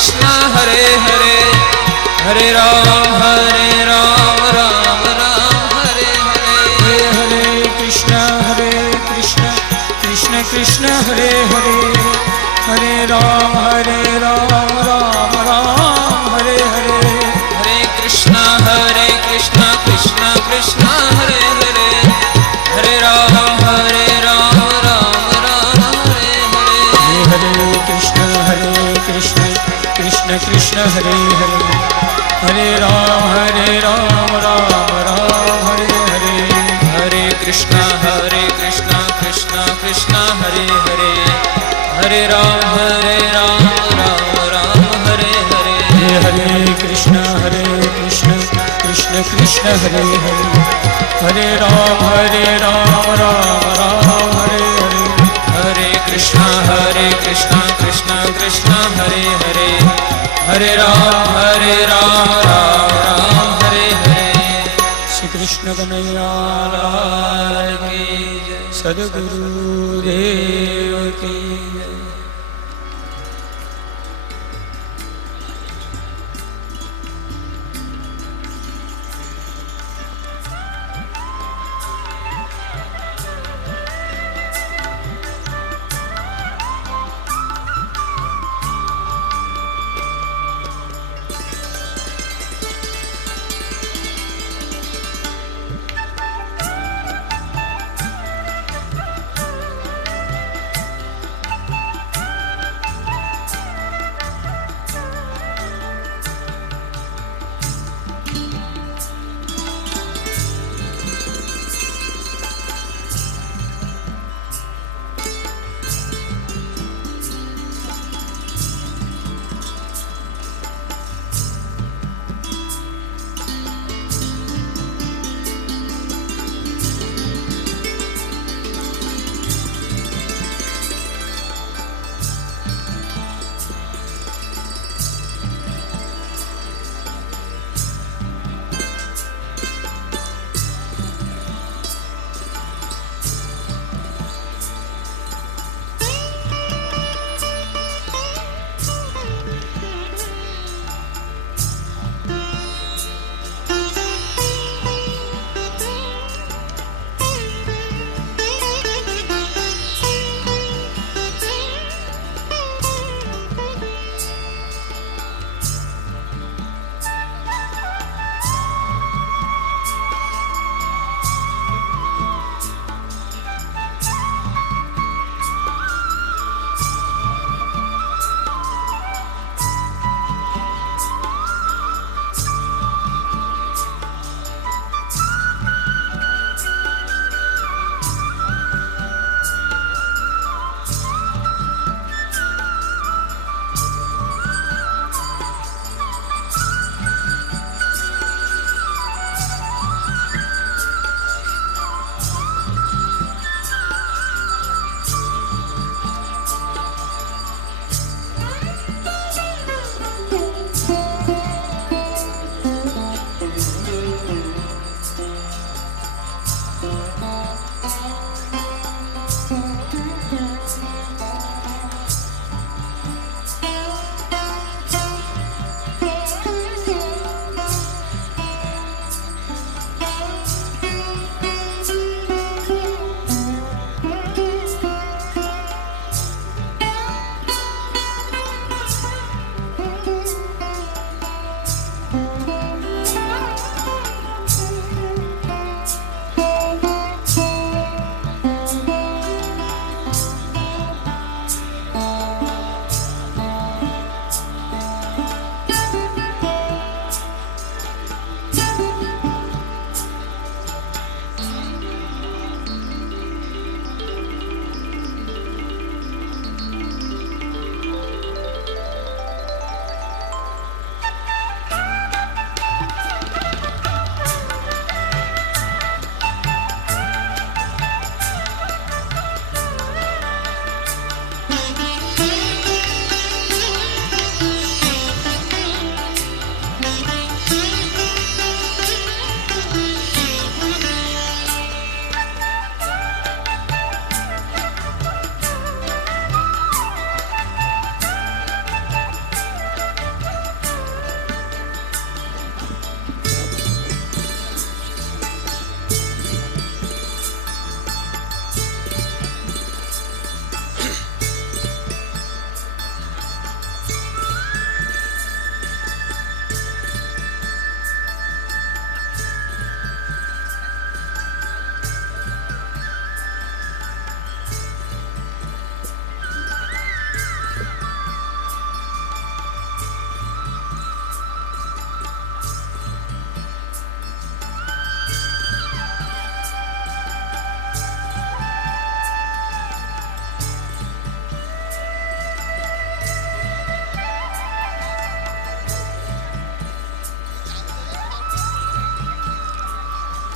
कृष्ण हरे हरे हरे राम राम राम हरे हरे हरे कृष्ण कृष्ण कृष्ण हरे हरे हरे राम राम राम हरे हरे हरे कृष्ण कृष्ण कृष्ण हरे हरे हरे राम राम राम हरे हरे हरे कृष्ण कृष्ण कृष्ण हरे हरे हरे राम राम राम हरे हरे हरे कृष्ण कृष्ण कृष्ण हरे हरे हरे राम राम हरे हरे हरे कृष्ण कृष्ण कृष्ण हरे हरे हरे राम राम हरे हरे हरे कृष्ण कृष्ण कृष्ण हरे हरे हरे राम राम हरे हरे श्री कृष्ण कन्हैया लाल की जय सद्गुरु देव की जय।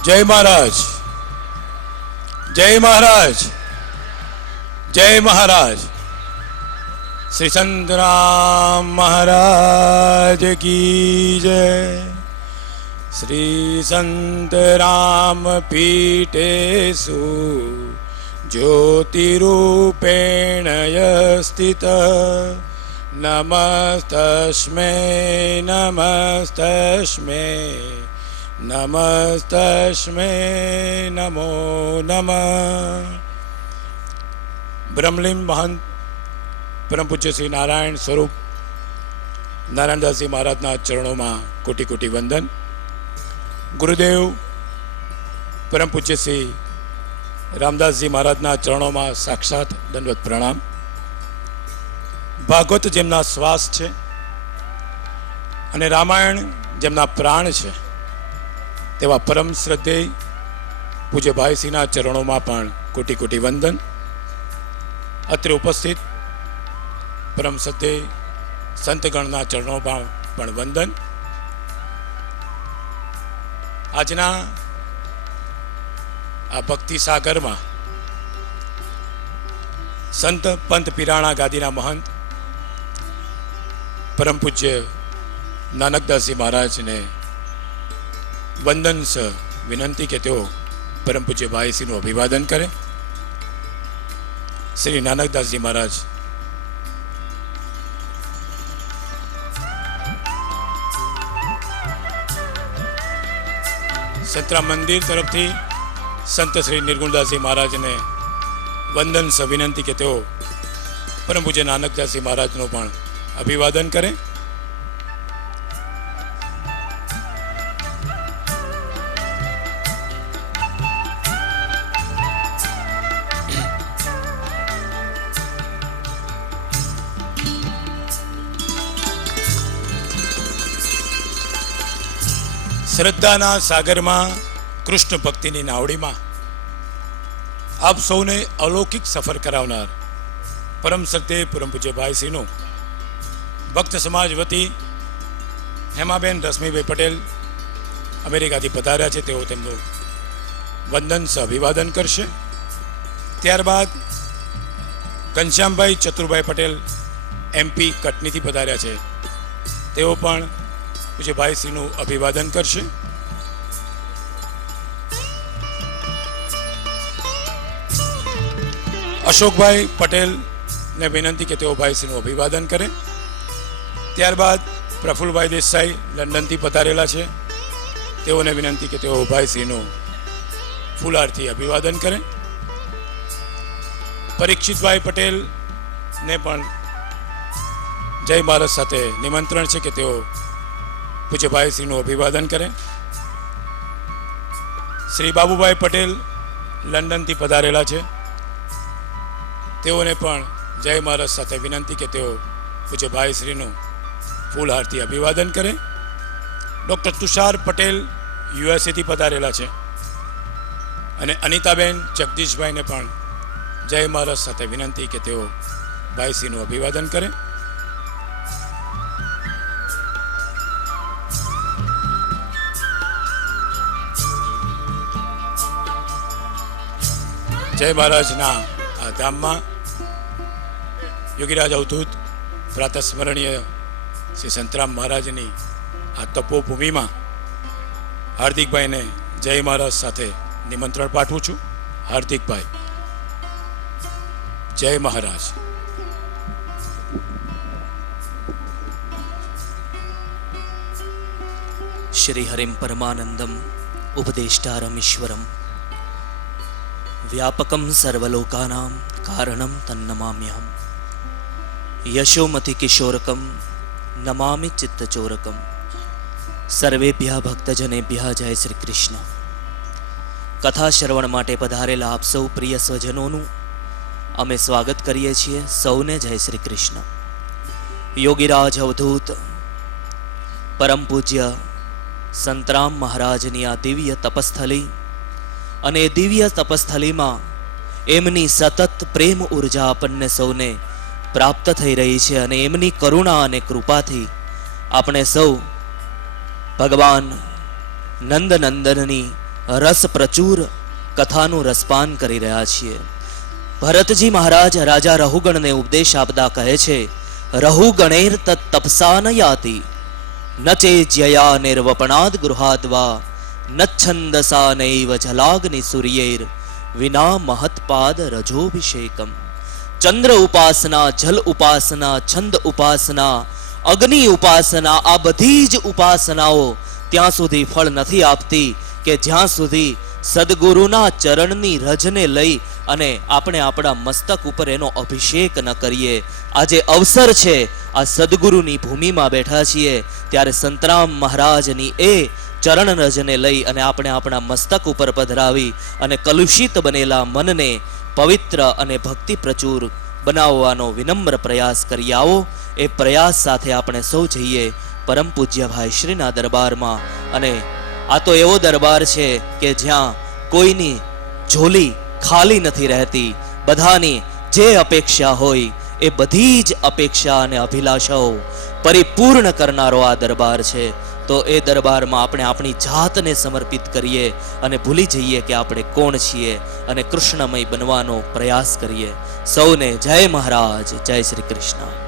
જય મહારાજ, જય મહારાજ, જય મહારાજ. શ્રી સંત રામ મહારાજ કી જય. શ્રી સંત રામ પીઠેસુ જ્યોતિરૂપેણ સ્થિત નમસ્તસ્મૈ નમસ્તસ્મૈ નમસ્તસ્મૈ નમો નમઃ. બ્રહ્મલીન મહંત પરમ પૂજ્ય શ્રી નારાયણ સ્વરૂપ નારાયણદાસજી મહારાજના ચરણોમાં કોટી કોટી વંદન. ગુરુદેવ પરમ પૂજ્ય શ્રી રામદાસજી મહારાજના ચરણોમાં સાક્ષાત દંડવત પ્રણામ. ભાગવત જેમના શ્વાસ છે અને રામાયણ જેમના પ્રાણ છે તેવા પરમ શ્રદ્ધેય પૂજ્ય ભાઈશ્રીના ચરણોમાં પણ કોટી કોટી વંદન. અત્રે ઉપસ્થિત પરમ શ્રદ્ધેય સંતગણના ચરણોમાં પણ વંદન. આજના આ ભક્તિ સાગરમાં સંત પંત પિરાણા ગાદીના મહંત પરમ પૂજ્ય નાનકદાસજી મહારાજને વંદન સ વિનંતી કે તેઓ પરમ પૂજ્ય ભાઈશ્રીનું અભિવાદન કરે. શ્રી નાનકદાસજી મહારાજ. સંતરામ મંદિર તરફથી સંત શ્રી નિર્ગુણદાસજી મહારાજને વંદન સ વિનંતી કે તેઓ પરમ પૂજ્ય નાનકદાસજી મહારાજનું પણ અભિવાદન કરે. શ્રદ્ધાના સાગરમાં કૃષ્ણ ભક્તિની નાવડીમાં આપ સૌને અલૌકિક સફર કરાવનાર પરમ સત્ય પરમ પૂજ્ય ભાઈશ્રીનું ભક્ત સમાજ વતી હેમાબેન રશ્મિભાઈ પટેલ અમેરિકાથી પધાર્યા છે. તેઓ તેમનું વંદન સ અભિવાદન કરશે. ત્યારબાદ ઘનશ્યામભાઈ ચતુરભાઈ પટેલ MP કટનીથી પધાર્યા છે. તેઓ પણ પૂજ્ય ભાઈશ્રીનું અભિવાદન કરશે. અશોકભાઈ પટેલને વિનંતી કે તેઓ ભાઈશ્રીનું અભિવાદન કરે. ત્યારબાદ પ્રફુલભાઈ દેસાઈ લંડનથી પધારેલા છે. તેઓને વિનંતી કે તેઓ ભાઈશ્રીનું ફૂલહારથી અભિવાદન કરે. પરીક્ષિતભાઈ પટેલને પણ જય મહારાજ સાથે નિમંત્રણ છે કે તેઓ પૂજ્ય ભાઈશ્રીનું અભિવાદન કરે. શ્રી બાબુભાઈ પટેલ લંડનથી પધારેલા છે. તેઓને પણ જય મહારાજ સાથે વિનંતી કે તેઓ પૂજ્ય ભાઈશ્રીનું ફૂલહારથી અભિવાદન કરે. ડૉક્ટર તુષાર પટેલ USA થી પધારેલા છે અને અનિતાબેન જગદીશભાઈને પણ જય મહારાજ સાથે વિનંતી કે તેઓ ભાઈશ્રીનું અભિવાદન કરે. જય મહારાજના આ ધામમાં યોગીરાજ અવધૂત પ્રાતસ્મરણીય શ્રી સંતરામ મહારાજની આ તપોભૂમિમાં હાર્દિકભાઈને જય મહારાજ સાથે નિમંત્રણ પાઠવું છું. હાર્દિકભાઈ, જય મહારાજ. શ્રી હરિમ પરમાનંદમ ઉપદેષ્ટારમ ઈશ્વરમ વ્યાપકમ સર્વલોકાનાં કારણમ તન્નમામ્યહમ યશોમતિ કિશોરકમ નમામિ ચિત્તચોરકમ સર્વેભ્યઃ ભક્તજનેભ્યઃ જય શ્રી કૃષ્ણ. કથા શ્રવણ માટે પધારેલા આપ સૌ પ્રિય સ્વજનોનું અમે સ્વાગત કરીએ છીએ. સૌને જય શ્રી કૃષ્ણ. યોગીરાજ અવધૂત પરમ પૂજ્ય સંતરામ મહારાજની આ દિવ્ય તપસ્થલી અને એ દિવ્ય તપસ્થલીમાં એમની સતત પ્રેમ ઉર્જા આપણને સૌને પ્રાપ્ત થઈ રહી છે અને એમની કરુણા અને કૃપાથી આપણે સૌ ભગવાન નંદનંદનની રસ પ્રચુર કથાનું રસપાન કરી રહ્યા છીએ. ભરતજી મહારાજ રાજા રહુગણને ઉપદેશ આપતા કહે છે, રહુગણેર તત તપસા ન યાતિ ન ચેજ્યયા નિર્વપણાદ ગૃહાદ્વા નચ્છંદસા નૈવ જલાગ્નિ સૂર્યેર વિના મહત્પાદ રજોભિષેકમ. ચંદ્ર ઉપાસના, જલ ઉપાસના, છંદ ઉપાસના, અગ્નિ ઉપાસના, આ બધી જ ઉપાસનાઓ ત્યાં સુધી ફળ નથી આપતી કે જ્યાં સુધી સદગુરુના ચરણની રજને લઈ અને આપણે આપણા મસ્તક ઉપર એનો અભિષેક ન કરીએ. આજે અવસર છે, આ સદગુરુની ભૂમિમાં બેઠા છીએ ત્યારે સંતરામ મહારાજની એ ચરણ રજને લઈ અને આપણે આપણા મસ્તક ઉપર પધરાવી અને કલુષિત બનેલા મનને પવિત્ર અને ભક્તિ પ્રચુર બનાવવાનો વિનમ્ર પ્રયાસ કરી આવો. એ પ્રયાસ સાથે આપણે સૌ જઈએ પરમ પૂજ્ય ભાઈ શ્રીના દરબારમાં. અને આ તો એવો દરબાર છે કે જ્યાં કોઈની ઝોલી ખાલી નથી રહેતી. બધાની જે અપેક્ષા હોય એ બધી જ અપેક્ષા અને અભિલાષાઓ પરિપૂર્ણ કરનારો આ દરબાર છે. તો એ દરબારમાં આપણે આપણી જાતને સમર્પિત કરીએ અને ભૂલી જઈએ કે આપણે કોણ છીએ અને કૃષ્ણમય બનવાનો પ્રયાસ કરીએ. સૌને જય મહારાજ, જય શ્રી કૃષ્ણ.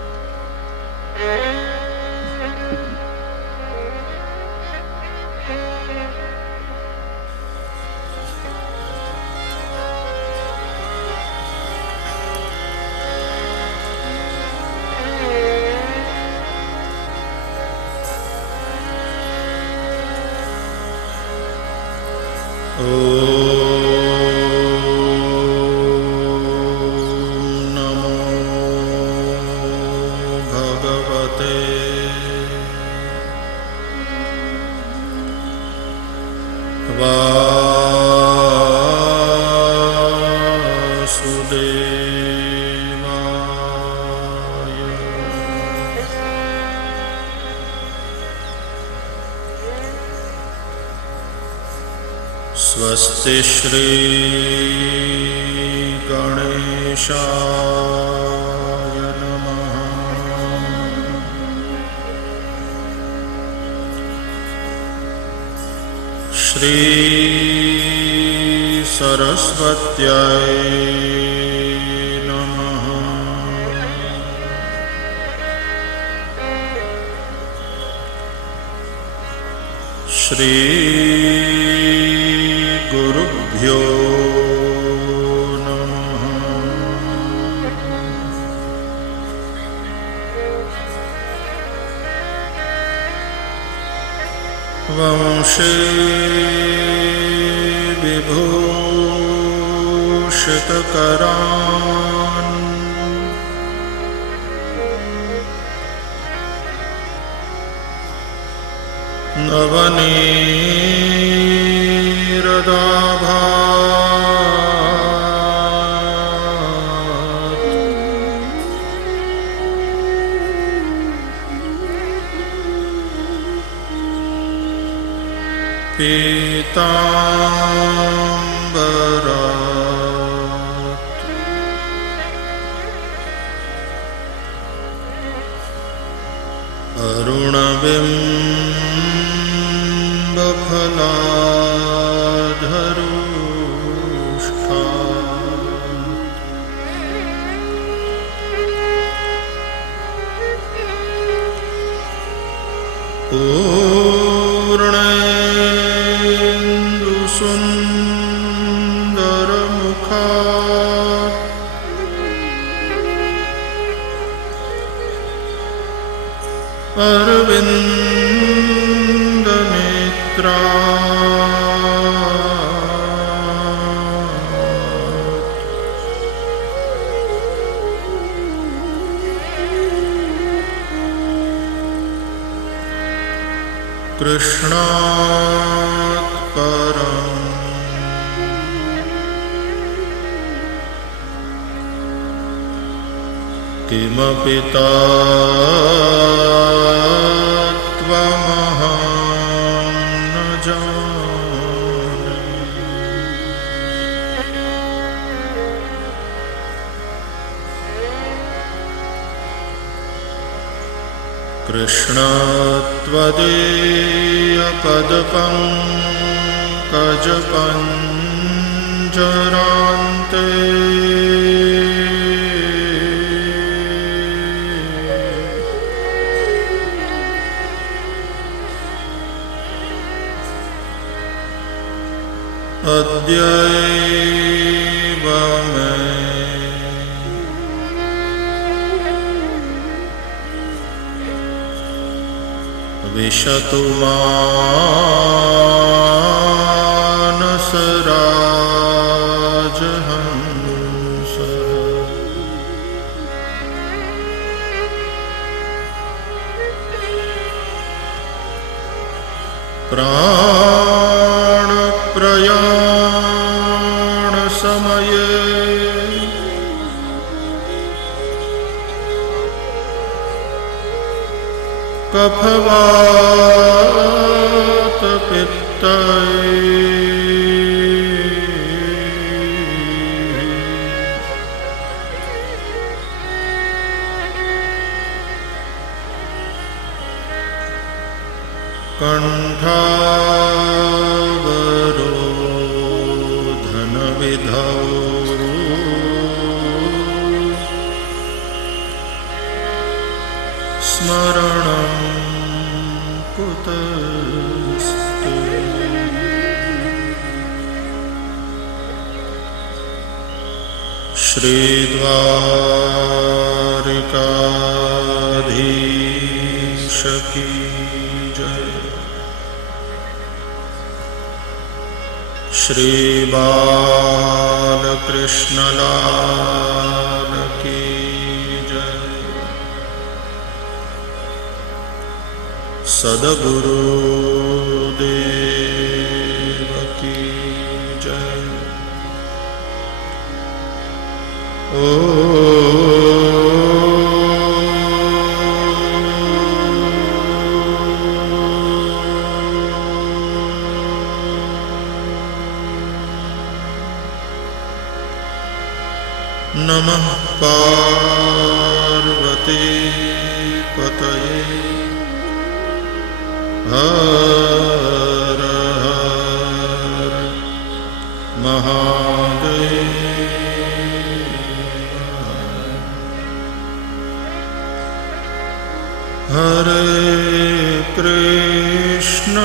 स्वस्ति श्री गणेशाय नमः। श्री सरस्वत्यै नमः। श्री गुरुभ्यो नमः। वंशे विभूषितकरान् नवनीरदाभात् पीताम्बरात् अरुणबिम्बफलाधरुष्ठात् पूर्णेन्दुसुन्दरमुखात् अरविन्दनेत्रात् कृष्णात् परम् किमपि तत्त्वमहं न जाने। कृष्ण त्वदीयपदपङ्कजं पञ्जरान्ते अद्यैव मे विशतु मानसराजहंस प्राणप्रयाण समये कफवात पित्तये कंठावरोधन विधौ स्मरणं कुतस्ते श्रीद्वारिकाधीश की जय। श्री बालकृष्ण लाल की जय। सद्गुरुदेव की जय। ओ नमः पार्वती पतये हर हर महादेव। हरे कृष्ण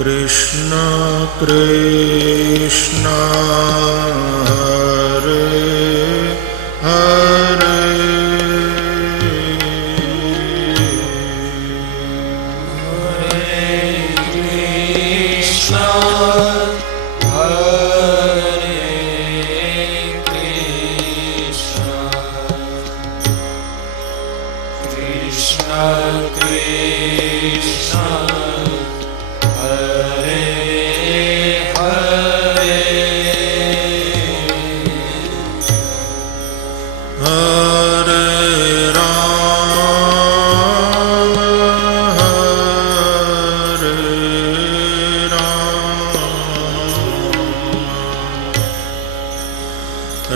कृष्ण कृष्ण हरे हरे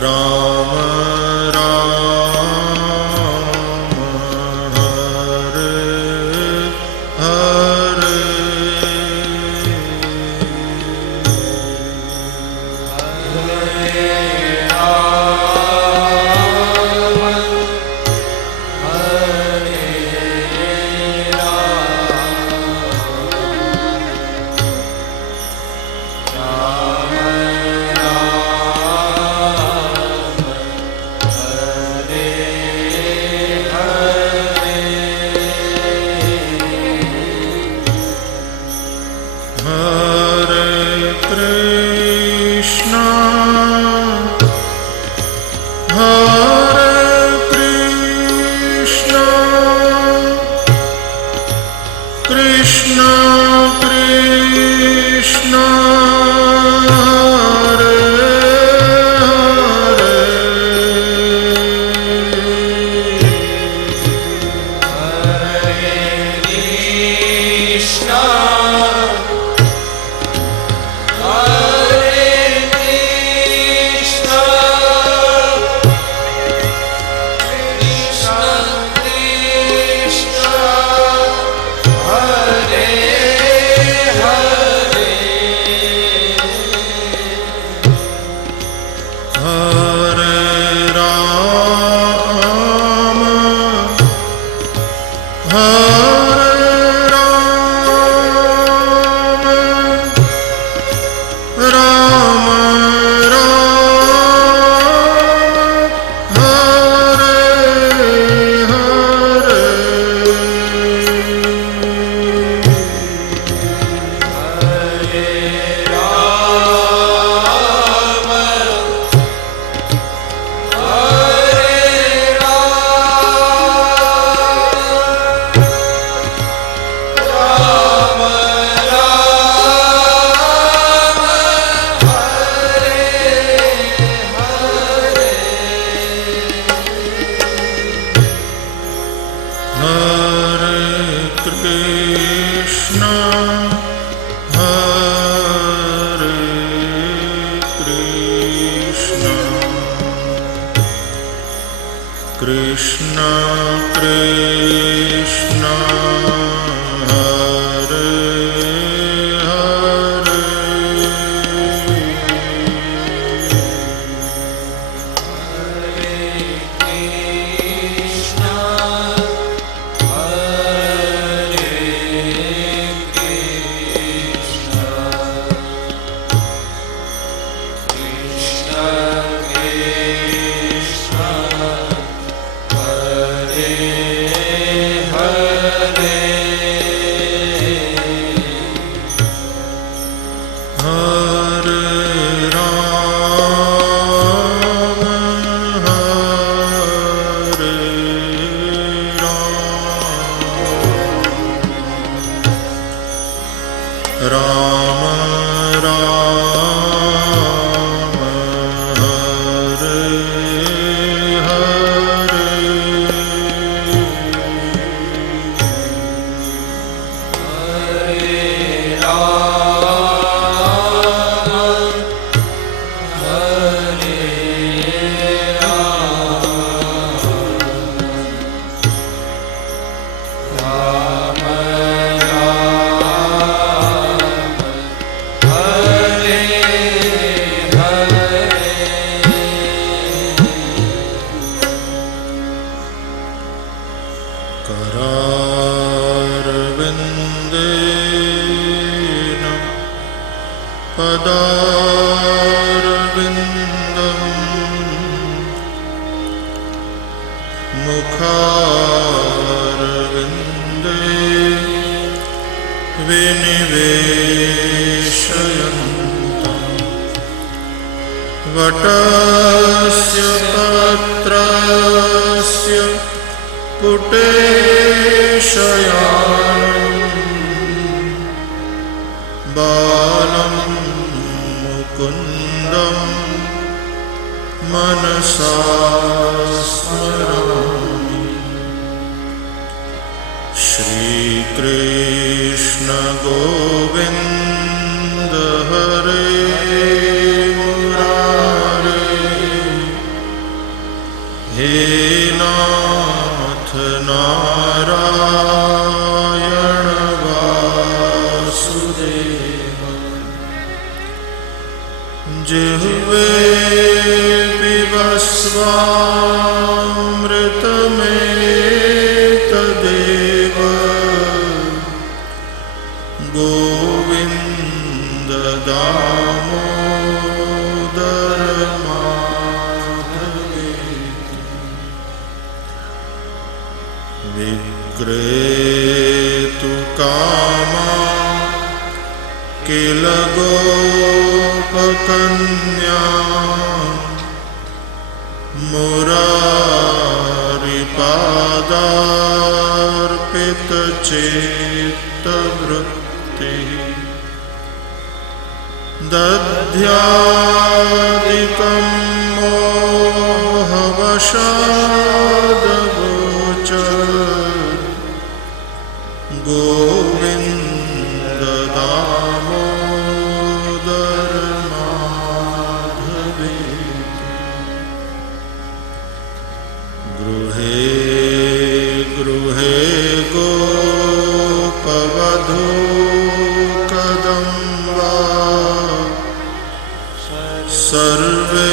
राम राम हरे हरे हरे कृष्ण कृष्ण कृष्ण हरे हरे करारविन्देन पदारविन्दम् मुखारविन्दे विनिवेशयन्तम् वटस्य पत्रस्य पुटेशयानम् बालं मुकुन्दं मनसा स्मरामि। श्रीकृष्ण गोविन्द हरे मुरारे हे नाथ नारायण वासुदेव। जिह्वे पिबस्वामृतमेतदेव गोविन्द दामोदर माधवेति। विक्रेतु कामा किल गोपकन्या मुरारिपादार्पितचेत्तवृत्तिः दध्यादिकं मोहवशादगोच गोविन्द दामोदर माधवेति। गृहे गृहे गोपवधूकदम्बा सर्वे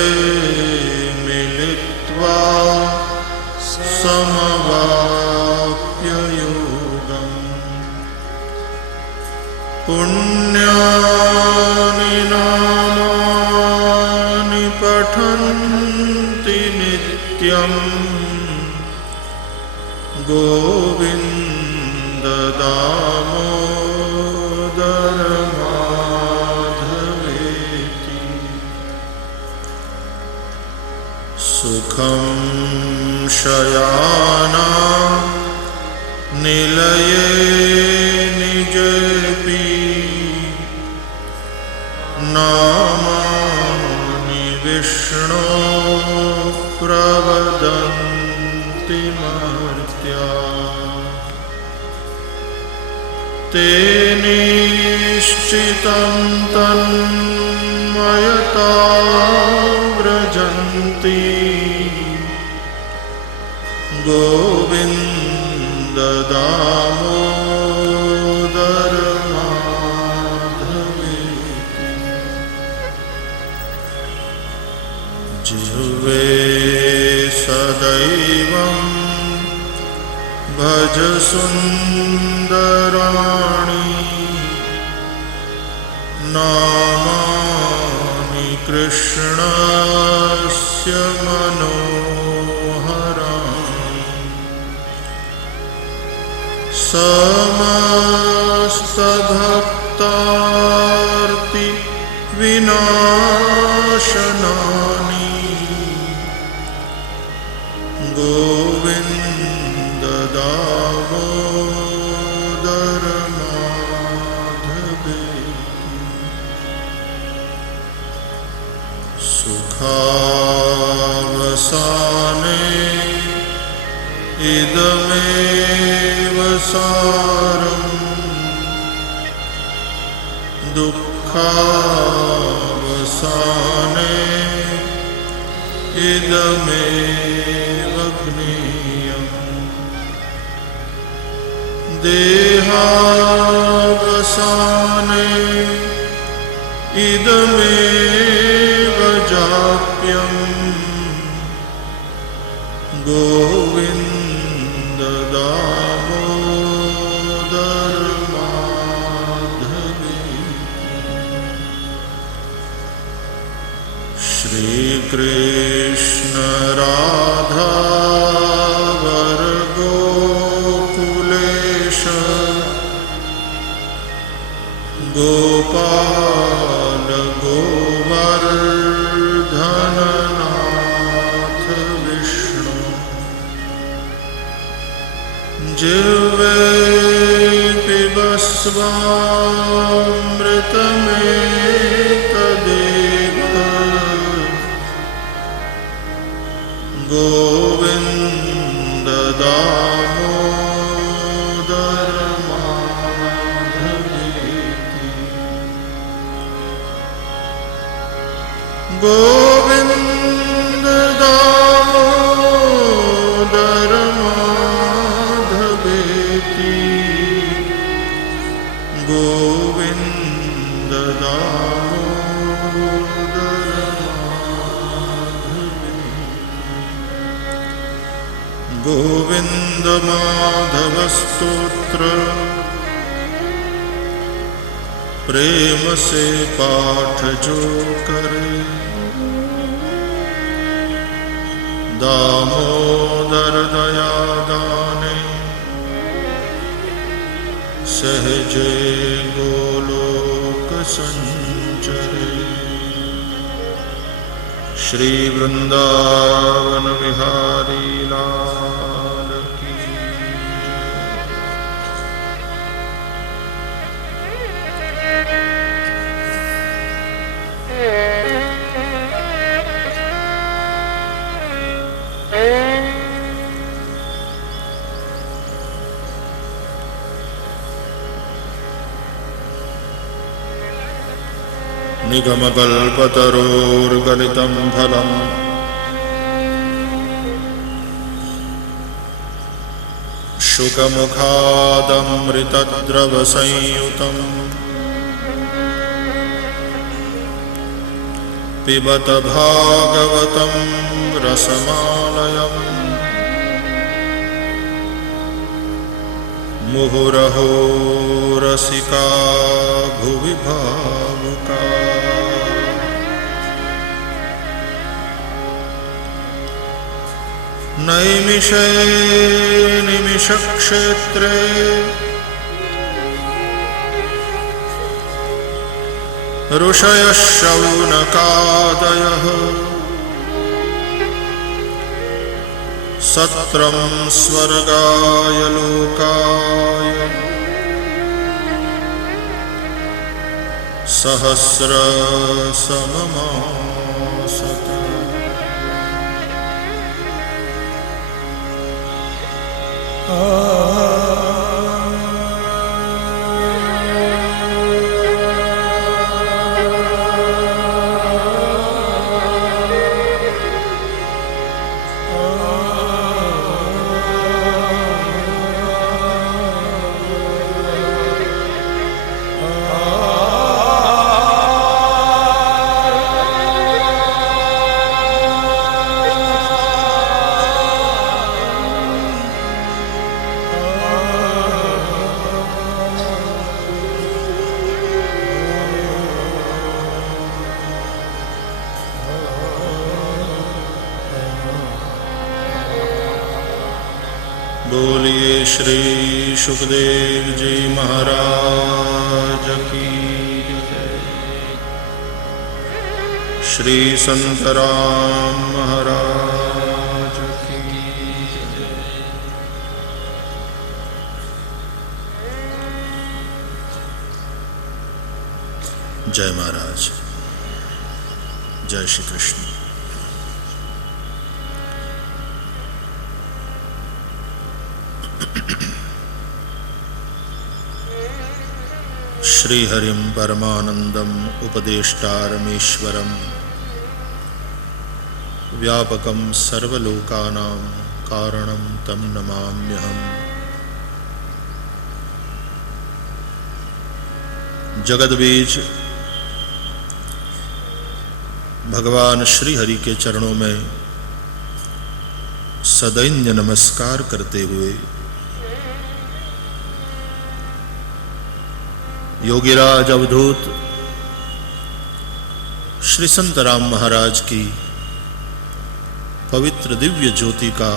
मिलित्वा समवाप्य योगम्। पुण्यानि नामानि पठन्ति नित्यम् गोविन्द दामोदर माधवेति। सुखं शयाना निलये निजेऽपि नामानि विष्णो प्रवदन्ति मर्त्या। ते निश्चितं तन्मयता व्रजन्ति गोविन्द दामोदर माधवे जिह्वे सदैवं भज सुन्दराणि नामानि कृष्णस्य मनोहराणि समस्तभक्तार्ति विनाशनानि गोविन्द दामोदर माधवे सुखावसाने इदमेव सारम् दुःखावसाने इदमेव ज्ञेयम् देहावसाने इदमेव जाप्यम् गोविन्द दामोदर माधवे श्रीकृष्ण राधा वरगोकुलेश गोपाल गोवर्धननाथ विष्णु जिह्वे पिबस्वामृतमेतदेव गोविन्द दामोदर माधवेति गोविन्द दामोदर माधवेति गोविन्द दामोदर गोविन्द माधव स्तोत्र प्रेम से पाठ जो करे दामोदर दया दाने सहजे गोलोक संचरे श्री वृंदावन विहारी लाल की निगमकल्पतरोर्गलितं फलम् शुकमुखादमृतद्रवसंयुतम् पिबत भागवतं रसमालयम् मुहुरहो रसिका भुवि भावुका नैमिषे निमिषक्षेत्रे ऋषयः शौनकादयः सत्रं स्वर्गाय लोकाय सहस्रसममासत बोलिए श्री सुखदेव जी महाराज की जय। श्री संत राम महाराज की जय। जय महाराज। जय श्री कृष्ण। श्रीहरिं परमानंदम उपदेष्टारमीश्वरं व्यापकं सर्वलोकानां कारणं तं नमाम्यहम्। जगद्बीज भगवान श्री हरि के चरणों में सदैन्य नमस्कार करते हुए योगीराज अवधूत श्री संत राम महाराज की पवित्र दिव्य ज्योति का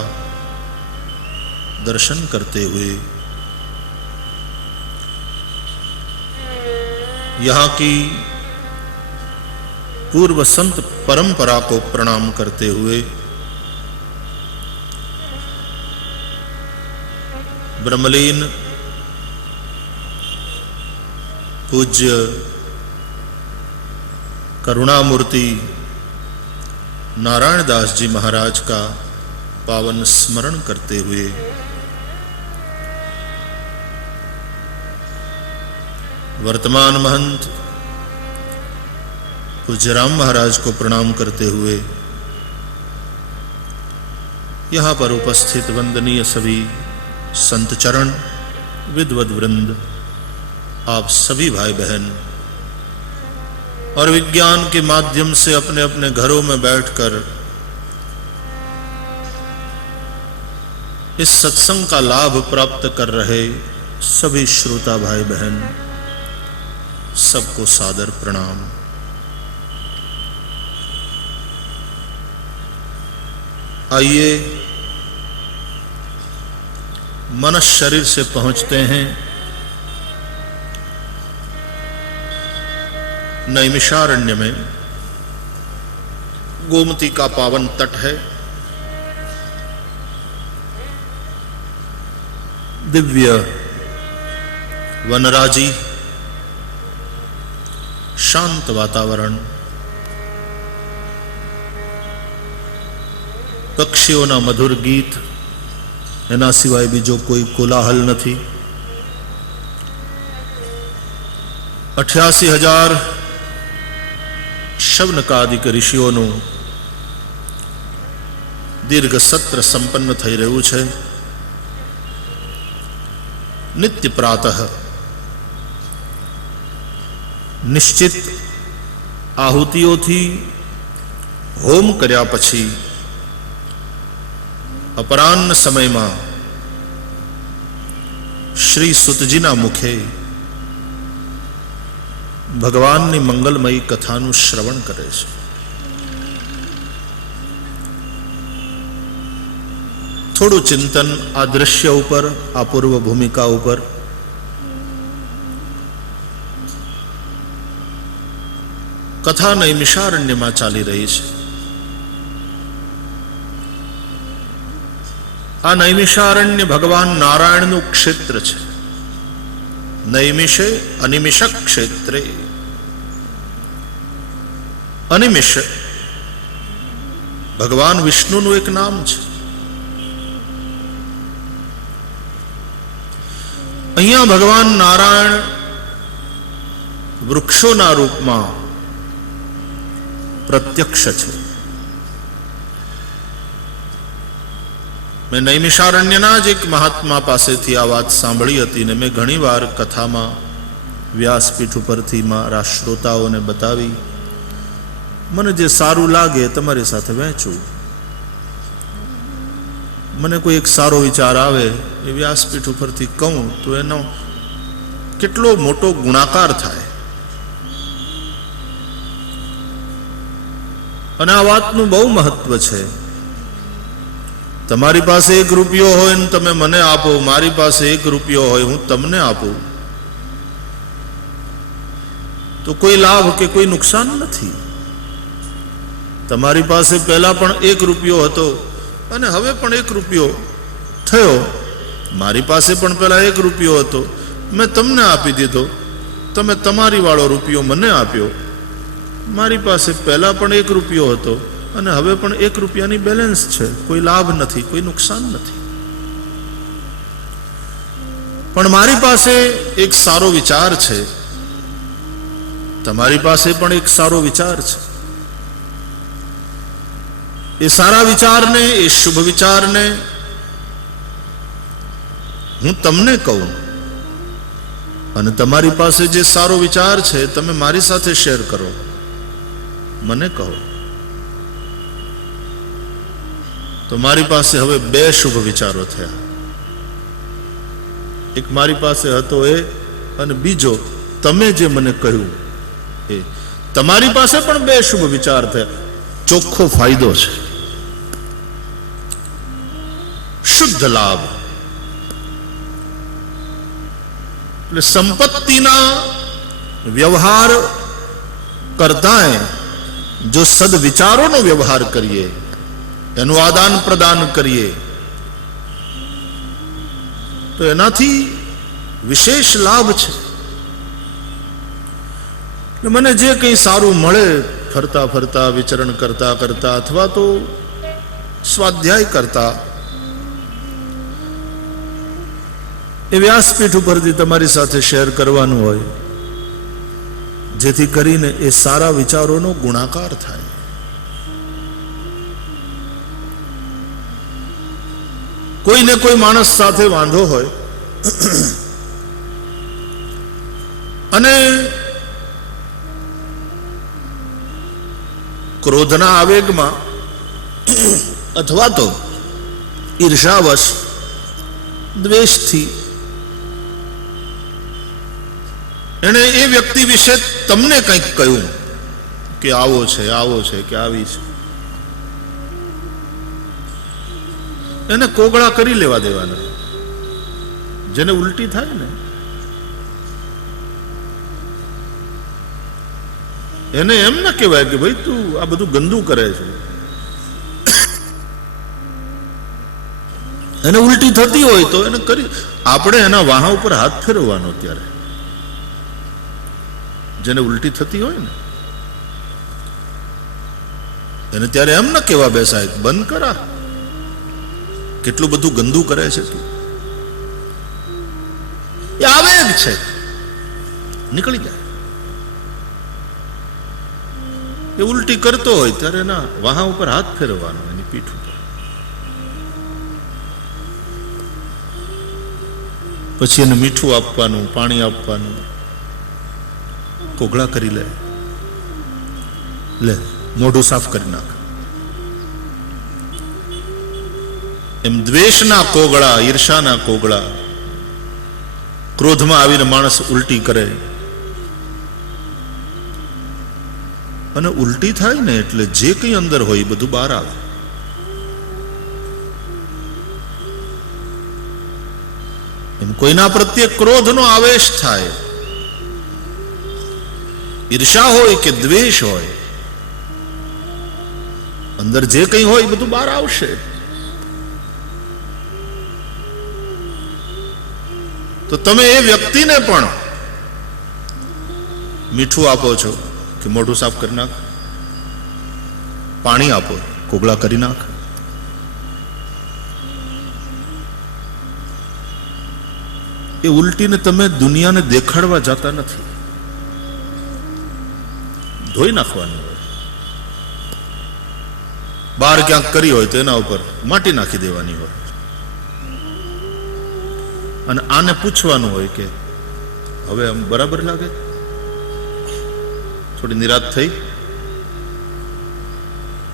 दर्शन करते हुए यहाँ की पूर्व संत परंपरा को प्रणाम करते हुए ब्रह्मलीन पूज्य करुणामूर्ति नारायण दास जी महाराज का पावन स्मरण करते हुए वर्तमान महंत पूज्य राम महाराज को प्रणाम करते हुए यहाँ पर उपस्थित वंदनीय सभी संत चरण विद्वद वृंद, आप सभी भाई बहन और विज्ञान के माध्यम से अपने अपने घरों में बैठकर इस सत्संग का लाभ प्राप्त कर रहे सभी श्रोता भाई बहन, सबको सादर प्रणाम। आइए मन शरीर से पहुंचते हैं नैमिषारण्य में। गोमती का पावन तट है। दिव्य वनराजी, शांत वातावरण, પક્ષીઓના મધુર ગીત, એના સિવાય બીજો કોઈ કોલાહલ નથી। 88,000 શવનકાદિક ઋષિઓનું દીર્ઘ સત્ર સંપન્ન થઈ રહ્યું છે। નિત્ય પ્રાતઃ નિશ્ચિત આહુતિઓથી હોમ કર્યા પછી अपराह्न समय में श्री सुतजीना मुखे भगवान की मंगलमयी कथानु श्रवण करे छे। थोड़ू चिंतन आ दृश्य ऊपर, आ पूर्व भूमिका ऊपर। कथा नैमिषारण्य में चाली रही है। आ नैमिषारण्य भगवान नारायणनु क्षेत्र है। नैमिषे अनिमिष क्षेत्रे। अनिमिष भगवान विष्णुनु एक नाम है। अहींया भगवान नारायण वृक्षोना रूप में प्रत्यक्ष है। मैं नैमिषारण्यना ज एक महात्मा पासेथी आ वात सांभळी हती ने मैं घणी वार कथामां व्यासपीठ उपरथी मारा श्रोताओने बतावी। मने जे सारू लागे तमारी साथे वहेंचुं। मने कोई एक सारो विचार आवे ए व्यासपीठ उपरथी कहूं तो एनो केटलो मोटो गुणाकार थाय। अने आ वातनुं बहु महत्व छे। તમારી પાસે 1 રૂપિયો હોય ને તમે મને આપો, મારી પાસે 1 રૂપિયો હોય હું તમને આપું, તો કોઈ લાભ કે કોઈ નુકસાન નથી. તમારી પાસે પહેલા પણ 1 રૂપિયો હતો અને હવે પણ 1 રૂપિયો થયો. મારી પાસે પણ પહેલા 1 રૂપિયો હતો, મેં તમને આપી દીધો, તમે તમારી વાળો રૂપિયો મને આપ્યો. મારી પાસે પહેલા પણ 1 રૂપિયો હતો અને હવે પણ 1 રૂપિયાની બેલેન્સ છે. કોઈ લાભ નથી, કોઈ નુકસાન નથી. પણ મારી પાસે એક સારો વિચાર છે, તમારી પાસે પણ એક સારો વિચાર છે. એ સારા વિચારને, એ શુભ વિચારને હું તમને કહું અને તમારી પાસે જે સારો વિચાર છે તમે મારી સાથે શેર કરો, મને કહો. તો મારી પાસે હવે 2 શુભ વિચારો થયા. એક મારી પાસે હતો એ, અને બીજો તમે જે મને કહ્યું એ. તમારી પાસે પણ 2 શુભ વિચાર થયા. ચોખ્ખો ફાયદો છે, શુદ્ધ લાભ. એટલે સંપત્તિના વ્યવહાર કરતા જો સદવિચારોનો વ્યવહાર કરીએ, એનું આદાન પ્રદાન કરીએ, તો એનાથી વિશેષ લાભ છે. મને જે કંઈ સારું મળે ફરતા ફરતા, વિચરણ કરતા કરતા, અથવા તો સ્વાધ્યાય કરતા, એ વ્યાસપીઠ ઉપરથી તમારી સાથે શેર કરવાનું હોય, જેથી કરીને એ સારા વિચારોનો ગુણાકાર થાય. કોઈને કોઈ માણસ સાથે વાંધો હોય અને ક્રોધના આવેગમાં અથવા તો ઈર્ષાવશ, દ્વેષથી એને એ વ્યક્તિ વિશે તમને કંઈક કહ્યું કે આવો છે કે આવી છે, એને કોગળા કરી લેવા દેવાના. જેને ઉલટી થાય ને એને એમ ના કહેવાય કે ભાઈ તું આ બધું ગંદુ કરે છે. એને ઉલટી થતી હોય તો એને કરી, આપણે એના વાહા ઉપર હાથ ફેરવવાનો. ત્યારે જેને ઉલટી થતી હોય ને એને ત્યારે એમ ના કહેવા બેસાય બંધ કરા, કેટલું બધું ગંદુ કરે છે તું. એ આવેગ છે, નીકળી જાય. એ ઉલટી કરતો હોય ત્યારે એના વાહા ઉપર હાથ ફેરવવાનો, એની પીઠ ઉપર. પછી એને મીઠું આપવાનું, પાણી આપવાનું. કોગળા કરી લે, મોઢું સાફ કરી નાખ. એમ દ્વેષના કોગળા, ઈર્ષાના કોગળા, ક્રોધમાં આવીને માણસ ઉલટી કરે, અને ઉલટી થાય ને એટલે જે કંઈ અંદર હોય એ બધું બહાર આવે. એમ કોઈના પ્રત્યે ક્રોધનો આવેશ થાય, ઈર્ષા હોય કે દ્વેષ હોય, અંદર જે કંઈ હોય એ બધું બહાર આવશે. તો તમે એ વ્યક્તિને પણ મીઠું આપો છો કે મોઢું સાફ કરી નાખ, પાણી આપો, કોગળા કરી નાખ. એ ઉલટીને તમે દુનિયાને દેખાડવા જતા નથી, ધોઈ નાખવાની હોય. બહાર ક્યાંક કરી હોય તો એના ઉપર માટી નાખી દેવાની હોય, અને આને પૂછવાનું હોય કે હવે આમ બરાબર લાગે, થોડી નિરાશ થઈ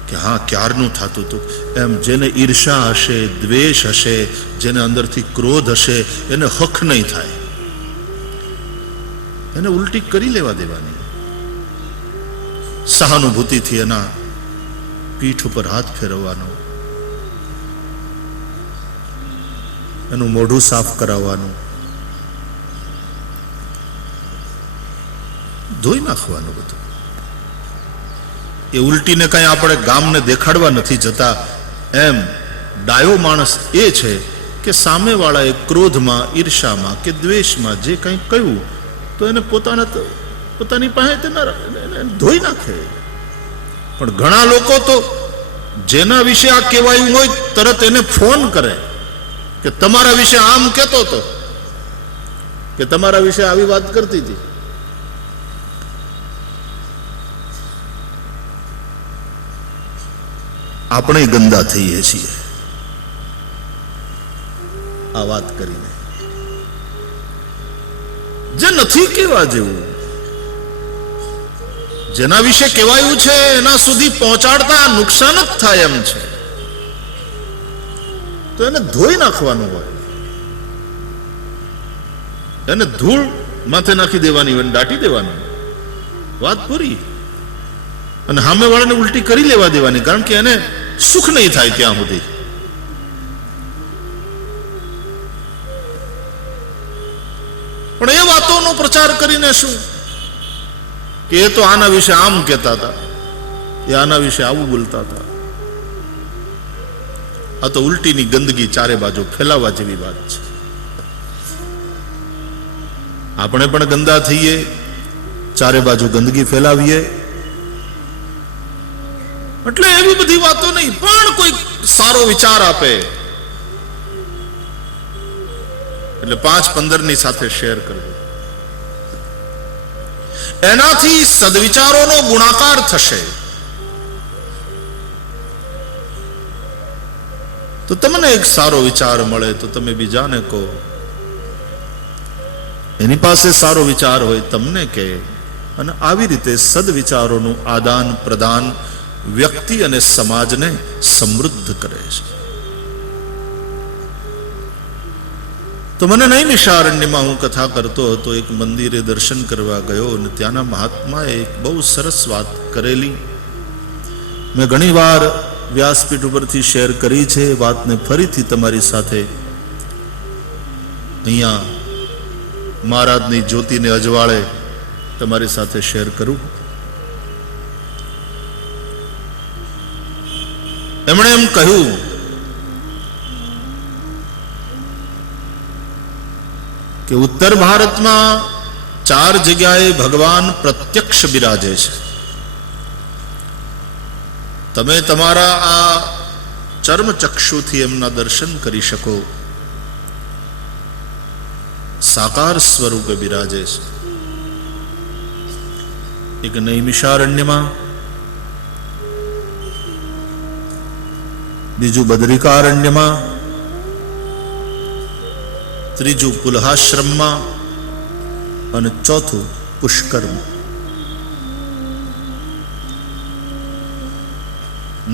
કે હા ક્યારનું થતું હતું. એમ જેને ઈર્ષા હશે, દ્વેષ હશે, જેને અંદરથી ક્રોધ હશે, એને હક નહીં થાય, એને ઉલટી કરી લેવા દેવાની. સહાનુભૂતિથી એના પીઠ ઉપર હાથ ફેરવવાનો, એનું મોઢું સાફ કરાવવાનું, ધોઈ નાખવાનું બધું. એ ઉલટીને કઈ આપણે ગામને દેખાડવા નથી જતા. એમ ડાયો માણસ એ છે કે સામેવાળાએ ક્રોધમાં, ઈર્ષામાં કે દ્વેષમાં જે કંઈ કહ્યું તો એને પોતાની પાસે ધોઈ નાખે. પણ ઘણા લોકો તો જેના વિશે આ કહેવાયું હોય તરત એને ફોન કરે કે તમારા વિશે આમ કહેતો હતો, કે તમારા વિશે આવી વાત કરતી હતી. આપણે ગંદા થઈએ છીએ આ વાત કરીને. જે નથી કહેવા જેવું, જેના વિશે કહેવાયું છે એના સુધી પહોંચાડતા નુકસાન જ થાય એમ છે, તો એને ધોઈ નાખવાનું હોય, એને ધૂળ માથે નાખી દેવાની હોય, દાટી દેવાની, વાત પૂરી. અને સામે વાળાને ઉલટી કરી લેવા દેવાની, કારણ કે એને સુખ નહીં થાય ત્યાં સુધી. પણ એ વાતોનો પ્રચાર કરીને શું કે એ તો આના વિશે આમ કહેતા હતા, એ આના વિશે આવું બોલતા હતા. આ તો ઉલટીની ગંદકી ચારે બાજુ ફેલાવવા જેવી વાત છે. આપણે પણ ગંદા થઈએ, ચારે બાજુ ગંદકી ફેલાવીએ. એટલે એવી બધી વાતો નહીં, પણ કોઈ સારો વિચાર આપે એટલે 5-15 ની સાથે શેર કરવો. એનાથી સદવિચારોનો ગુણાકાર થશે. તો તમને એક સારો વિચાર મળે તો તમે બીજાને કહો, એની પાસે સારો વિચાર હોય તમને કહે. અને આવી રીતે સદવિચારોનું આદાન પ્રદાન વ્યક્તિ અને સમાજને સમૃદ્ધ કરે છે. તો મને નૈમિષારણ્યમાં હું કથા કરતો હતો, એક મંદિરે દર્શન કરવા ગયો અને ત્યાંના મહાત્માએ એક બહુ સરસ વાત કરેલી. મેં ઘણી વાર વ્યાસપીઠ ઉપરથી શેર કરી છે. વાતને ફરીથી તમારી સાથે અહીંયા મહારાજની જ્યોતિને અજવાળે તમારી સાથે શેર કરું. એમણે એમ કહ્યું કે ઉત્તર ભારતમાં 4 જગ્યાએ ભગવાન પ્રત્યક્ષ બિરાજે છે. તમે તમારા આ ચર્મચક્ષુથી એમના દર્શન કરી શકો. સાકાર સ્વરૂપે બિરાજે છે. એક નૈમિષારણ્યમાં, બીજું બદરિકારણ્યમાં, ત્રીજું પુલહાશ્રમમાં અને ચોથું પુષ્કરમાં.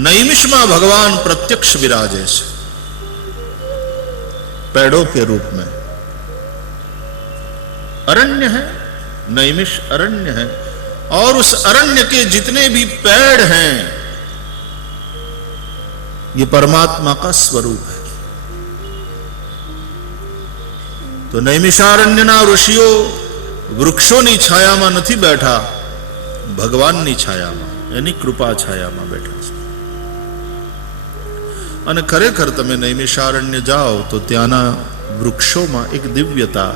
नैमिष में भगवान प्रत्यक्ष विराजे છે पेड़ों के रूप में। अरण्य है, नैमिष अरण्य है, और उस अरण्य के जितने भी पेड़ हैं ये परमात्मा का स्वरूप है। तो नैमिषारण्यना ऋषिओ वृक्षोनी छायामां નથી बैठा, भगवाननी छायामां, एनी कृपा छायामां बैठा છે। અને ખરેખર તમે નૈમિષારણ્ય જાઓ તો ત્યાંના વૃક્ષોમાં એક દિવ્યતા,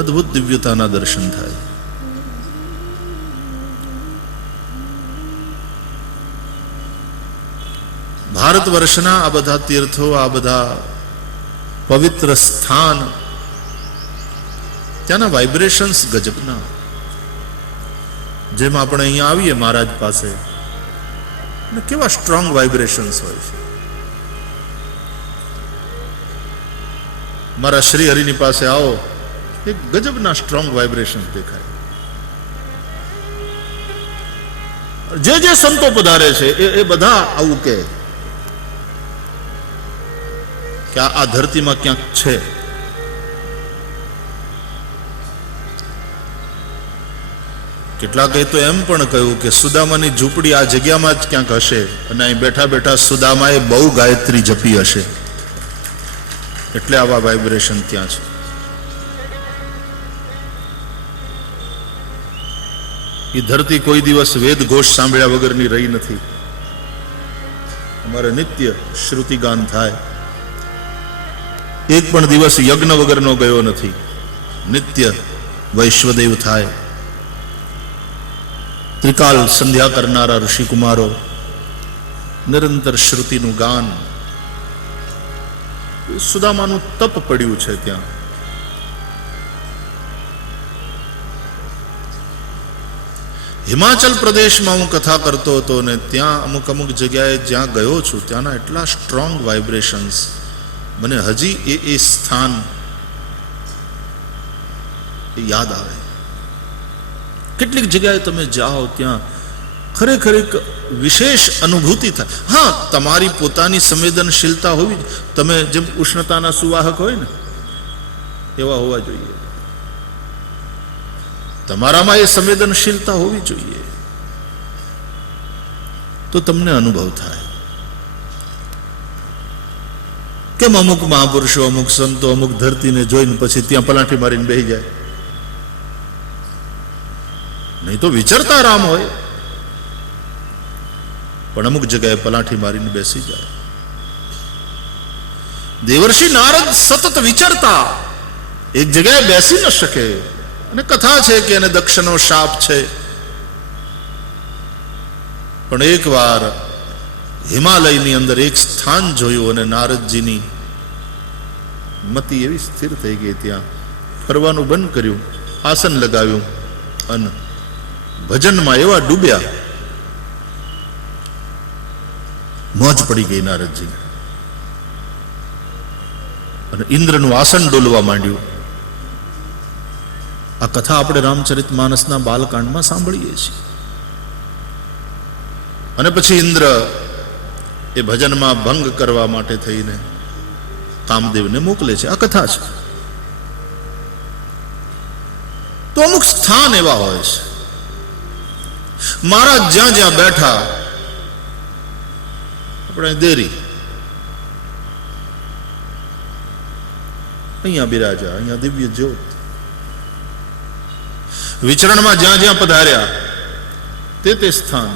અદ્ભુત દિવ્યતાના દર્શન થાય। ભારત વર્ષના આ બધા તીર્થો, આ બધા પવિત્ર સ્થાન, ત્યાંના વાઇબ્રેશન્સ ગજબના। જેમ આપણે અહીંયા આવીએ મહારાજ પાસે, કેવા સ્ટ્રોંગ વાઇબ્રેશન્સ હોય છે। મારા શ્રી હરિની પાસે આવો, એક ગજબના સ્ટ્રોંગ વાઇબ્રેશન દેખાય। જે જે સંતો પધારે છે એ બધા આવું કે આ ધરતીમાં ક્યાંક છે। કેટલાકે તો એમ પણ કહ્યું કે સુદામાની ઝૂંપડી આ જગ્યામાં જ ક્યાંક હશે અને અહીં બેઠા બેઠા સુદામાએ બહુ ગાયત્રી જપી હશે એટલે આવા વાઇબ્રેશન ત્યાં છે. એ ધરતી કોઈ દિવસ વેદ ઘોષ સાંભળ્યા વગરની રહી નથી. અમારે નિત્ય શ્રુતિગાન થાય. એક પણ દિવસ યજ્ઞ વગરનો ગયો નથી. નિત્ય વૈશ્વદેવ થાય. ત્રિકાલ સંધ્યા કરનારા ઋષિકુમારો, નિરંતર શ્રુતિનું ગાન. સુદામાનું તપ પડ્યું છે ત્યાં. હિમાચલ પ્રદેશમાં હું કથા કરતો હતો ને ત્યાં અમુક જગ્યાએ જ્યાં ગયો છું ત્યાંના એટલા સ્ટ્રોંગ વાઇબ્રેશન્સ મને હજી એ સ્થાન યાદ આવે. કેટલીક જગ્યાએ તમે જાઓ ત્યાં ખરેખર એક વિશેષ અનુભૂતિ થાય. હા, તમારી પોતાની સંવેદનશીલતા હોવી. તમે જેમ ઉષ્ણતાના સુવાહક હોય ને એવા હોવા જોઈએ. તમારામાં એ સંવેદનશીલતા હોવી જોઈએ તો તમને અનુભવ થાય. કેમ અમુક મહાપુરુષો, અમુક સંતો અમુક ધરતીને જોઈને પછી ત્યાં પલાઠી મારીને બેસી જાય? નહીં તો વિચરતા રામ હોય, પણ અમુક જગ્યાએ પલાઠી મારીને બેસી જાય. દેવર્ષિ નારદ સતત વિચરતા, એક જગ્યાએ બેસી ન શકે. અને કથા છે કે એને દક્ષનો શાપ છે. પણ એકવાર હિમાલયની અંદર એક સ્થાન જોયું અને નારદજીની મતિ એવી સ્થિર થઈ ગઈ. ત્યાં ફરવાનું બંધ કર્યું, આસન લગાવ્યું અને ભજનમાં એવા ડૂબ્યા, મોજ પડી ગઈ નારદજી. અને ઇન્દ્રનું આસન ડોલવા માંડ્યું. આ કથા આપણે રામચરિત માનસના બાલકાંડમાં સાંભળીએ છીએ. અને પછી ઇન્દ્ર એ ભજનમાં ભંગ કરવા માટે થઈને કામદેવને મોકલે છે. આ કથા છે. તો અમુક સ્થાન એવા હોય છે. મહારાજ જ્યાં જ્યાં બેઠા, આપણે દેરી, અહીંયા બિરાજા, અહીંયા દિવ્ય જ્યોત. વિચરણમાં જ્યાં જ્યાં પધાર્યા તે સ્થાન,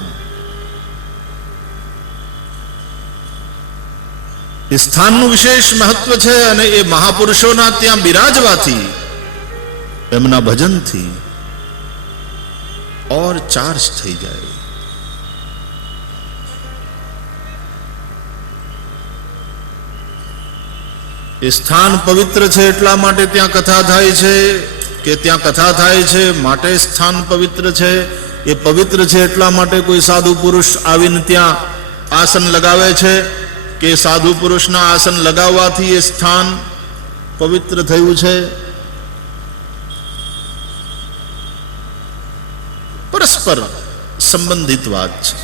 એ સ્થાનનું વિશેષ મહત્વ છે. અને એ મહાપુરુષોના ત્યાં બિરાજવાથી, એમના ભજનથી ઓર ચાર્જ થઈ જાય. એ સ્થાન પવિત્ર છે એટલા માટે ત્યાં કથા થાય છે, કે ત્યાં કથા થાય છે માટે સ્થાન પવિત્ર છે. એ પવિત્ર છે એટલા માટે કોઈ સાધુ પુરુષ આવીને ત્યાં આસન લગાવે છે, કે સાધુ પુરુષના આસન લગાવવાથી એ સ્થાન પવિત્ર થયું છે. પરસ્પર સંબંધિત વાત છે.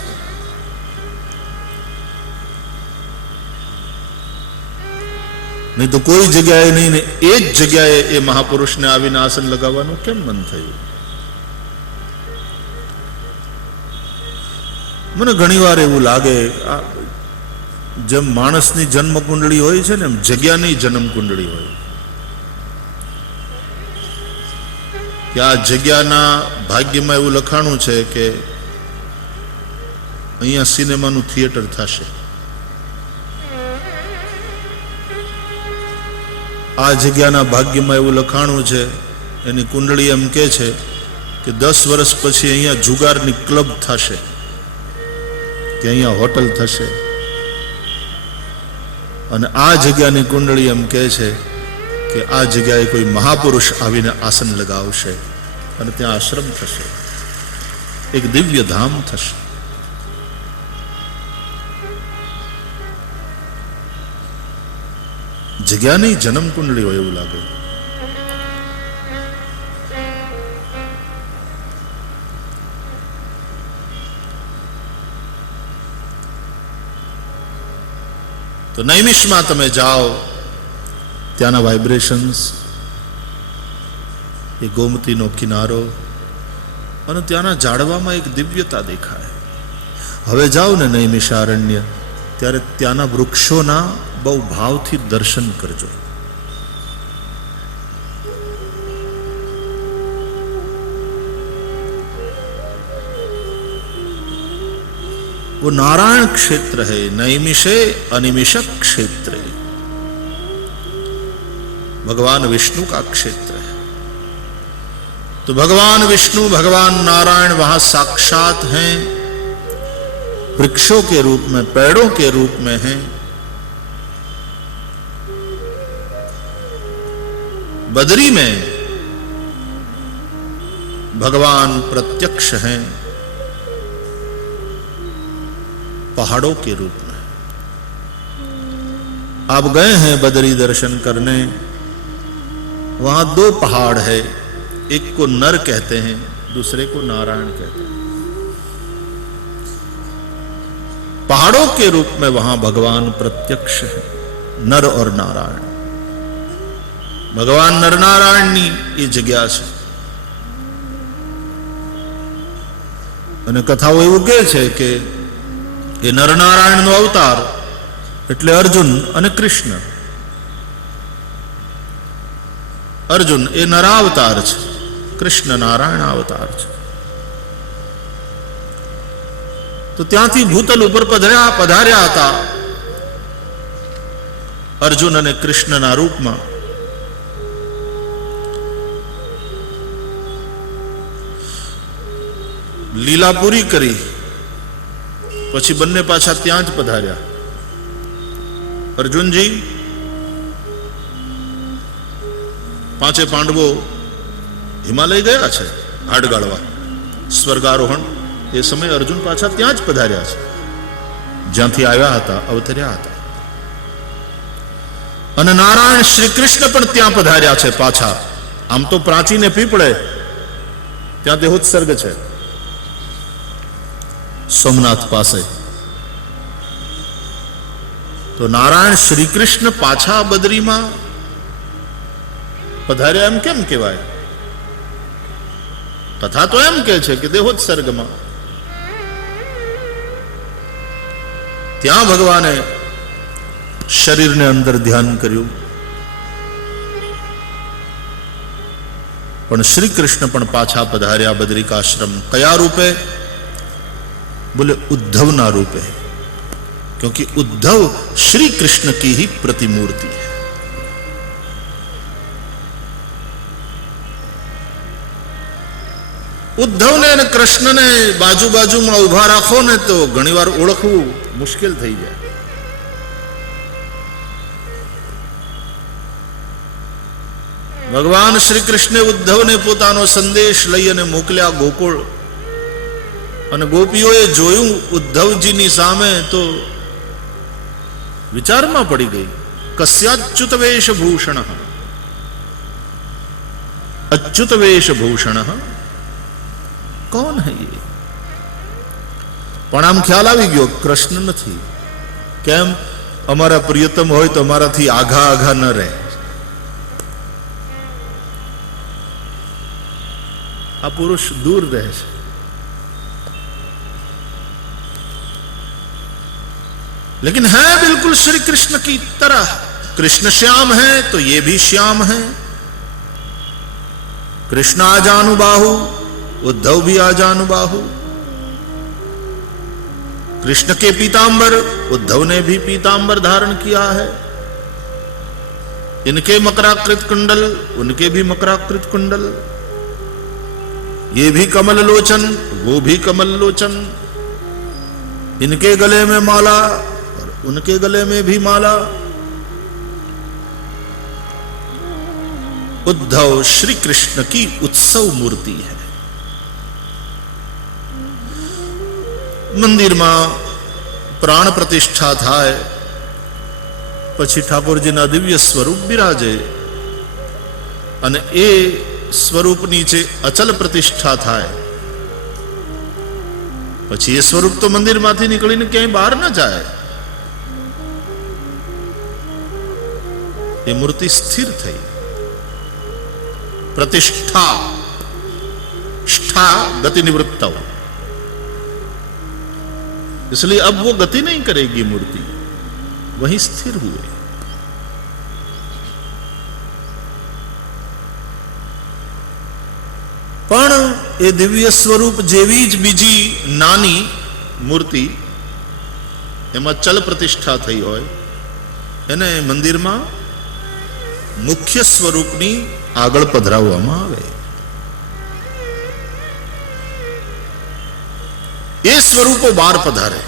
નહીં તો કોઈ જગ્યાએ નહીં ને એ જ જગ્યાએ એ મહાપુરુષને આવીને આસન લગાવવાનું કેમ મન થયું? મને ઘણી વાર એવું લાગે, જેમ માણસની જન્મ કુંડળી હોય છે ને એમ જગ્યાની જન્મ કુંડળી હોય. કે આ જગ્યાના ભાગ્યમાં એવું લખાણું છે કે અહીંયા સિનેમાનું થિયેટર થશે. આ જગ્યાના ભાગ્યમાં એવું લખાણું છે, એની કુંડળી એમ કે છે કે 10 વર્ષ પછી અહીંયા જુગારની ક્લબ થશે, કે અહીંયા હોટલ થશે. અને આ જગ્યાની કુંડળી એમ કે છે કે આ જગ્યાએ કોઈ મહાપુરુષ આવીને આસન લગાવશે અને ત્યાં આશ્રમ થશે, એક દિવ્ય ધામ થશે. જગ્યાની જન્મ કુંડળી હોય એવું લાગે. તો નૈમિષમાં તમે જાઓ, ત્યાંના વાઇબ્રેશન્સ, એ ગોમતીનો કિનારો અને ત્યાંના ઝાડવામાં એક દિવ્યતા દેખાય. હવે જાઓ ને નૈમિષારણ્ય, ત્યારે ત્યાંના વૃક્ષોના બહુ ભાવથી દર્શન કરજો. वो नारायण क्षेत्र है. नैमिषे अनिमिषक क्षेत्र है. भगवान विष्णु का क्षेत्र है. तो भगवान विष्णु भगवान नारायण वहां साक्षात हैं, वृक्षों के रूप में, पेड़ों के रूप में हैं. बदरी में भगवान प्रत्यक्ष हैं, पहाड़ों के रूप में. आप गए हैं बदरी दर्शन करने, वहां दो पहाड़ है, एक को नर कहते हैं, दूसरे को नारायण कहते हैं. पहाड़ों के रूप में वहां भगवान प्रत्यक्ष है, नर और नारायण. भगवान नर नारायणनी ये जग्या છે. અને કથાઓ એવું કહે છે કે એ નરનારાયણનો અવતાર એટલે અર્જુન અને કૃષ્ણ. અર્જુન એ નરાવતાર છે, કૃષ્ણ નારાયણ અવતાર છે. તો ત્યાંથી ભૂતલ ઉપર પધાર્યા હતા અર્જુન અને કૃષ્ણના રૂપમાં. લીલા પૂરી કરી પછી બંને પાછા ત્યાં જ પધાર્યા. અર્જુનજી, પાંચે પાંડવો હિમાલય ગયા છે હાડ ગાળવા, સ્વર્ગારોહણ. એ સમયે અર્જુન પાછા ત્યાં જ પધાર્યા છે, જ્યાંથી આવ્યા હતા, અવતર્યા હતા. અને નારાયણ શ્રી કૃષ્ણ પણ ત્યાં પધાર્યા છે પાછા. આમ તો પ્રાચીને પીપળે ત્યાં દેહોત્સર્ગ છે, સોમનાથ પાસે. તો નારાયણ શ્રી કૃષ્ણ પાછા બદરીમાં પધાર્યા એમ કેમ કહેવાય? કથા તો એમ કે છે કે દેહોત્સર્ગમાં ત્યાં ભગવાને શરીરને અંદર ધ્યાન કર્યું. પણ શ્રી કૃષ્ણ પણ પાછા પધાર્યા બદ્રિકાશ્રમ. કયા રૂપે? बोले उद्धव ना रूपे, क्योंकि उद्धव श्री कृष्ण की ही प्रतिमूर्ति है. उद्धव ने અને કૃષ્ણને બાજુ બાજુમાં ઉભા રાખો ને તો ઘણીવાર ઓળખવું મુશ્કેલ થઈ જાય. ભગવાન શ્રી કૃષ્ણે ઉદ્ધવને પોતાનો સંદેશ લઈ અને મોકલ્યા ગોકુળ. અને ગોપીઓએ જોયું ઉદ્ધવજીની સામે તો વિચારમાં પડી ગઈ. કસ્યાચ્યુત વેશભૂષણ, અચ્યુત વેશભૂષણ, કોણ હૈ ये? પણ આમ ખ્યાલ આવી ગયો કૃષ્ણ નથી. કેમ? અમારા પ્રિયતમ હોય તો અમારાથી આઘા આઘા ન રહે. આ પુરુષ દૂર રહે છે. लेकिन है बिल्कुल श्री कृष्ण की तरह. कृष्ण श्याम है तो ये भी श्याम है. कृष्ण आजानुबाहु, उद्धव भी आजानुबाहु. कृष्ण के पीतांबर, उद्धव ने भी पीतांबर धारण किया है. इनके मकराकृत कुंडल, उनके भी मकराकृत कुंडल. ये भी कमल लोचन, वो भी कमल लोचन. इनके गले में माला, उनके गले में भी माला. उद्धव श्री कृष्ण की उत्सव मूर्ति है. मंदिर में प्राण प्रतिष्ठा थाय પછી ઠાકોરજીના દિવ્ય સ્વરૂપ બિરાજે અને એ સ્વરૂપ નીચે અચલ પ્રતિષ્ઠા થાય. પછી એ સ્વરૂપ તો મંદિરમાંથી નીકળીને ક્યાંય બહાર ન જાય. ये मूर्ति स्थिर थी. प्रतिष्ठा, यथा गति निवृत्त हो, इसलिए अब वो गति नहीं करेगी मूर्ति, वहीं स्थिर हुए। पण ए दिव्य स्वरूप जेवी ज बीजी नानी मूर्ति एमा चल प्रतिष्ठा थई होय एने मंदिरमां मुख्य स्वरूपनी आगळ पधराववामां आवे। ए स्वरूपो बार पधारे।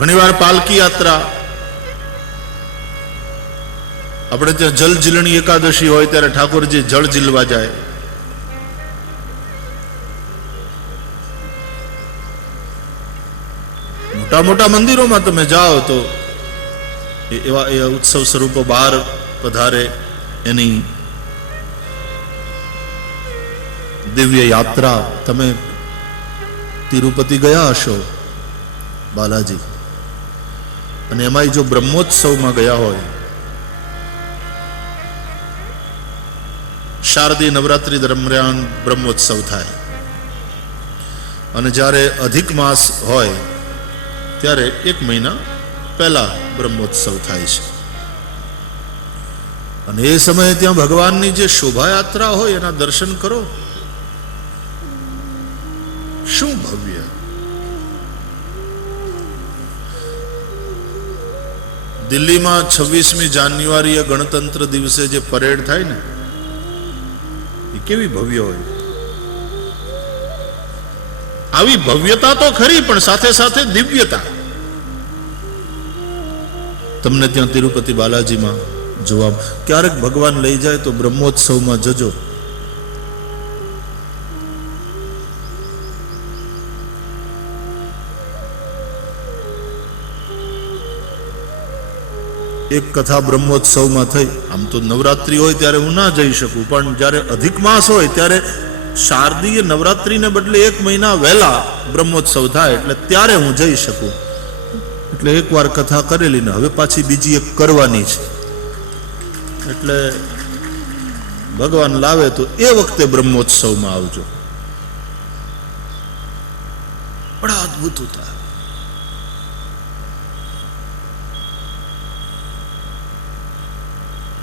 घणीवार पालकी यात्रा આપણે ત્યાં જલ જીલણી એકાદશી હોય ત્યારે ઠાકોરજી જળ જીલવા જાય। મોટા મોટા મંદિરોમાં તમે જાઓ તો એવા એ ઉત્સવ સ્વરૂપો બહાર પધારે, એની દિવ્ય યાત્રા। તમે તિરુપતિ ગયા હશો બાલાજી, અને એમાંય જો બ્રહ્મોત્સવમાં ગયા હોય, શારદીય નવરાત્રી દરમિયાન બ્રહ્મોત્સવ થાય, અને જ્યારે અધિક માસ હોય ત્યારે 1 મહિના પહેલા બ્રહ્મોત્સવ થાય છે। અને એ સમયે ત્યાં ભગવાનની જે શોભાયાત્રા હોય એના દર્શન કરો, શું ભવ્ય! દિલ્હીમાં 26મી જાન્યુઆરીએ ગણતંત્ર દિવસે જે પરેડ થાય ને, એ કેવી ભવ્ય હોય! આવી ભવ્યતા તો ખરી, પણ સાથે સાથે દિવ્યતા તમને ત્યાં તિરુપતિ બાલાજીમાં જોવા। ક્યારેક ભગવાન લઈ જાય તો બ્રહ્મોત્સવમાં જજો। એક કથા બ્રહ્મોત્સવમાં થઈ। આમ તો નવરાત્રી હોય ત્યારે હું ના જઈ શકું, પણ જ્યારે અધિક માસ હોય ત્યારે શારદીય નવરાત્રીને બદલે 1 મહિના વહેલા બ્રહ્મોત્સવ થાય, એટલે ત્યારે હું જઈ શકું। એટલે એકવાર કથા કરેલી ને હવે પાછી બીજી એક કરવાની છે, એટલે ભગવાન લાવે તો એ વખતે બ્રહ્મોત્સવમાં આવજો। બડા અદભુત હતા।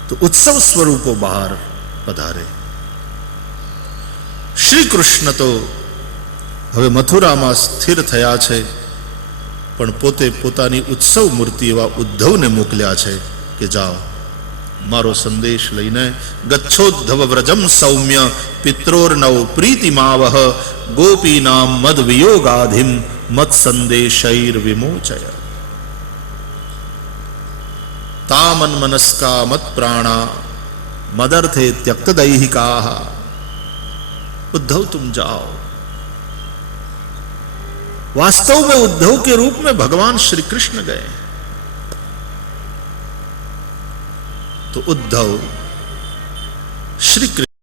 તો ઉત્સવ સ્વરૂપો બહાર પધારે। શ્રી કૃષ્ણ તો હવે મથુરામાં સ્થિર થયા છે, પણ પોતે પોતાની ઉત્સવ મૂર્તિ એવા ઉદ્ધવને મોકલ્યા છે કે જાઓ, મારો સંદેશ લઈને ગચ્છોદ્ધવ વ્રજમ સૌમ્ય પિત્રોર્નવ પ્રીતિમાવહ ગોપીનામ મદ વિયોગાધિમ મત સંદેશૈર વિમોચય તામન મનસ્કા મત પ્રાણા मदर्थे त्यक्त दैहिका। उद्धव तुम जाओ। वास्तव में उद्धव के रूप में भगवान श्री कृष्ण गए तो उद्धव श्री कृष्ण